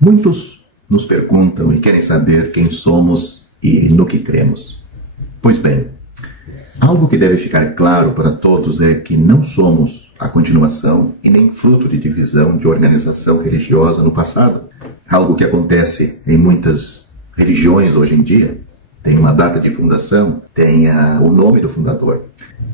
Muitos nos perguntam e querem saber quem somos e no que cremos. Pois bem, algo que deve ficar claro para todos é que não somos a continuação e nem fruto de divisão de organização religiosa no passado. Algo que acontece em muitas religiões hoje em dia. Tem uma data de fundação, tem o nome do fundador.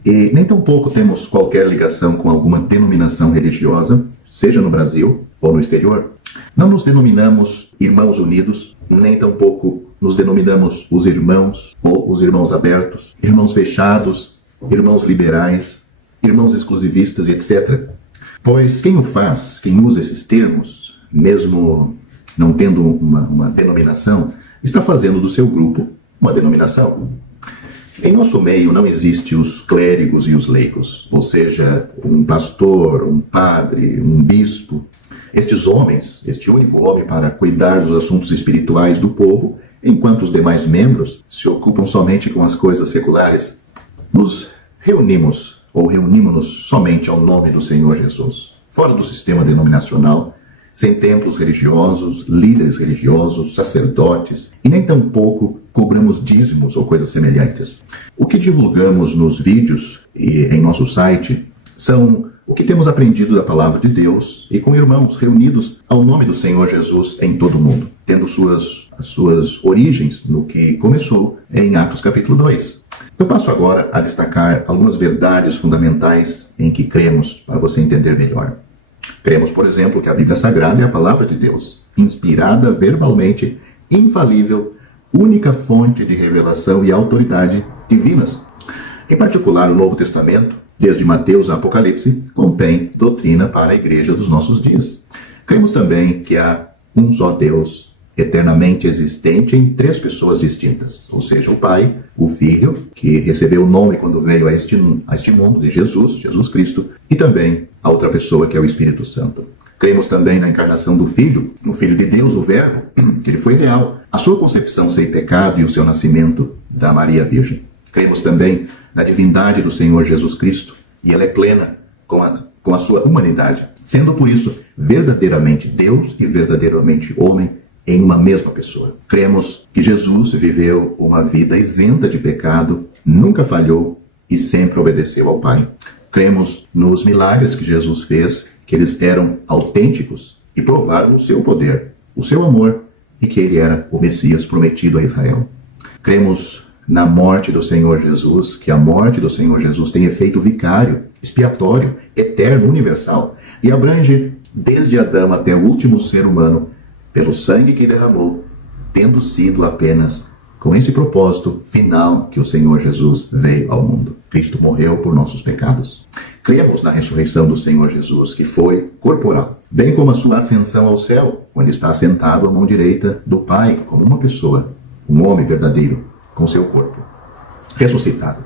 E nem tampouco temos qualquer ligação com alguma denominação religiosa, seja no Brasil ou no exterior. Não nos denominamos irmãos unidos, nem tampouco nos denominamos os irmãos ou os irmãos abertos, irmãos fechados, irmãos liberais, irmãos exclusivistas, etc. Pois quem o faz, quem usa esses termos, mesmo não tendo uma denominação, está fazendo do seu grupo uma denominação. Em nosso meio não existe os clérigos e os leigos, ou seja, um pastor, um padre, um bispo. Estes homens, este único homem para cuidar dos assuntos espirituais do povo, enquanto os demais membros se ocupam somente com as coisas seculares. Nos reunimos-nos somente ao nome do Senhor Jesus, fora do sistema denominacional, sem templos religiosos, líderes religiosos, sacerdotes, e nem tampouco cobramos dízimos ou coisas semelhantes. O que divulgamos nos vídeos e em nosso site são o que temos aprendido da palavra de Deus e com irmãos reunidos ao nome do Senhor Jesus em todo o mundo, tendo as suas origens no que começou em Atos capítulo 2. Eu passo agora a destacar algumas verdades fundamentais em que cremos para você entender melhor. Cremos, por exemplo, que a Bíblia Sagrada é a palavra de Deus, inspirada verbalmente, infalível, única fonte de revelação e autoridade divinas. Em particular, o Novo Testamento, desde Mateus a Apocalipse, contém doutrina para a igreja dos nossos dias. Cremos também que há um só Deus, eternamente existente em três pessoas distintas, ou seja, o Pai, o Filho, que recebeu o nome quando veio a este mundo de Jesus Cristo, e também a outra pessoa que é o Espírito Santo. Cremos também na encarnação do Filho, no Filho de Deus, o Verbo, que ele foi real, a sua concepção sem pecado e o seu nascimento da Maria Virgem. Cremos também na divindade do Senhor Jesus Cristo, e ela é plena com a sua humanidade, sendo por isso verdadeiramente Deus e verdadeiramente homem em uma mesma pessoa. Cremos que Jesus viveu uma vida isenta de pecado, nunca falhou e sempre obedeceu ao Pai. Cremos nos milagres que Jesus fez, que eles eram autênticos e provaram o seu poder, o seu amor e que ele era o Messias prometido a Israel. Cremos na morte do Senhor Jesus, que a morte do Senhor Jesus tem efeito vicário, expiatório, eterno, universal e abrange desde Adão até o último ser humano, pelo sangue que derramou, tendo sido apenas com esse propósito final que o Senhor Jesus veio ao mundo. Cristo morreu por nossos pecados. Cremos na ressurreição do Senhor Jesus, que foi corporal, bem como a sua ascensão ao céu, onde está assentado à mão direita do Pai, como uma pessoa, um homem verdadeiro, com seu corpo ressuscitado.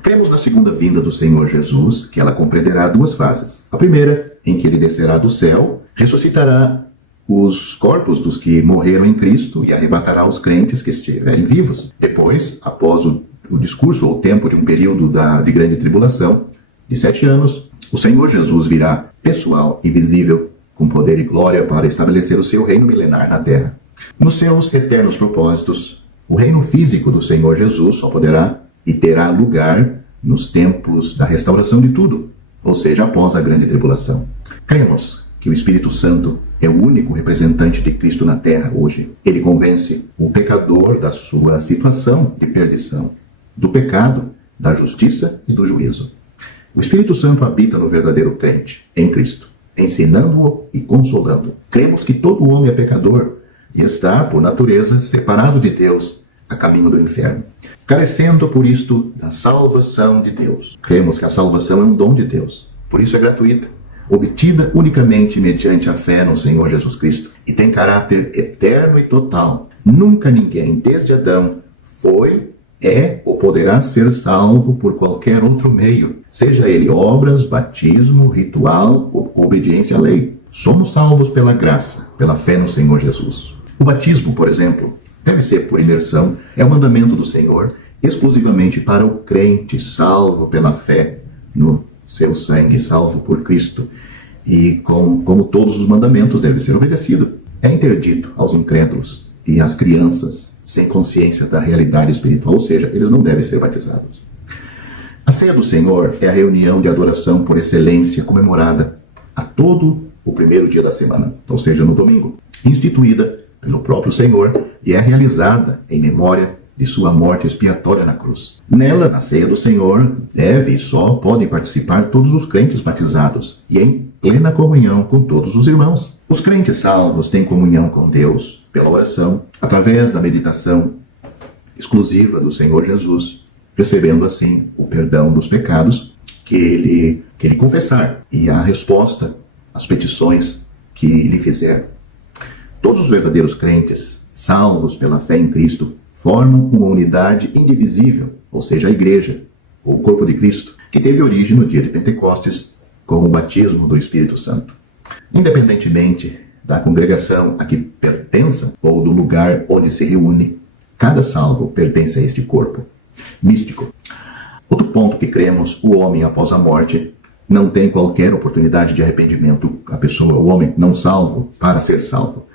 Cremos na segunda vinda do Senhor Jesus, que ela compreenderá duas fases. A primeira, em que ele descerá do céu, ressuscitará os corpos dos que morreram em Cristo e arrebatará os crentes que estiverem vivos. Depois, após o discurso ou tempo de um período de grande tribulação, de 7 anos, o Senhor Jesus virá pessoal e visível, com poder e glória para estabelecer o seu reino milenar na terra. Nos seus eternos propósitos, o reino físico do Senhor Jesus só poderá e terá lugar nos tempos da restauração de tudo, ou seja, após a grande tribulação. Cremos que o Espírito Santo é o único representante de Cristo na terra hoje. Ele convence o pecador da sua situação de perdição, do pecado, da justiça e do juízo. O Espírito Santo habita no verdadeiro crente, em Cristo, ensinando-o e consolando. Cremos que todo homem é pecador e está, por natureza, separado de Deus, a caminho do inferno, carecendo por isto da salvação de Deus. Cremos que a salvação é um dom de Deus, por isso é gratuita, obtida unicamente mediante a fé no Senhor Jesus Cristo, e tem caráter eterno e total. Nunca ninguém, desde Adão, foi, é ou poderá ser salvo por qualquer outro meio, seja ele obras, batismo, ritual ou obediência à lei. Somos salvos pela graça, pela fé no Senhor Jesus. O batismo, por exemplo, deve ser por imersão, é o mandamento do Senhor, exclusivamente para o crente salvo pela fé no seu sangue, salvo por Cristo. E como todos os mandamentos deve ser obedecido. É interdito aos incrédulos e às crianças sem consciência da realidade espiritual, ou seja, eles não devem ser batizados. A ceia do Senhor é a reunião de adoração por excelência comemorada a todo o primeiro dia da semana, ou seja, no domingo, instituída pelo próprio Senhor e é realizada em memória de sua morte expiatória na cruz. Nela, na ceia do Senhor, deve e só podem participar todos os crentes batizados e em plena comunhão com todos os irmãos. Os crentes salvos têm comunhão com Deus pela oração, através da meditação exclusiva do Senhor Jesus, recebendo assim o perdão dos pecados que ele confessar e a resposta às petições que lhe fizer. Todos os verdadeiros crentes, salvos pela fé em Cristo, formam uma unidade indivisível, ou seja, a igreja, ou o corpo de Cristo, que teve origem no dia de Pentecostes com o batismo do Espírito Santo. Independentemente da congregação a que pertença ou do lugar onde se reúne, cada salvo pertence a este corpo místico. Outro ponto que cremos, o homem após a morte não tem qualquer oportunidade de arrependimento, a pessoa, o homem não salvo para ser salvo.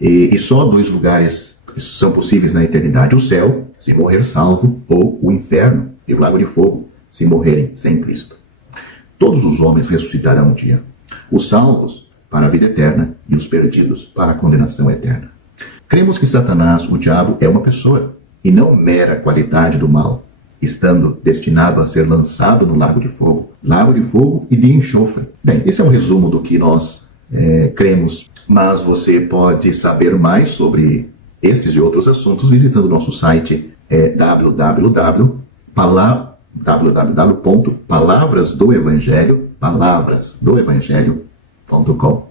E só 2 lugares são possíveis na eternidade: o céu, se morrer salvo, ou o inferno e o lago de fogo, se morrerem sem Cristo. Todos os homens ressuscitarão um dia, os salvos para a vida eterna e os perdidos para a condenação eterna. Cremos que Satanás, o diabo, é uma pessoa e não mera qualidade do mal, estando destinado a ser lançado no lago de fogo e de enxofre. Bem, esse é um resumo do que nós cremos, mas você pode saber mais sobre estes e outros assuntos visitando o nosso site www.palavrasdoevangelho.com.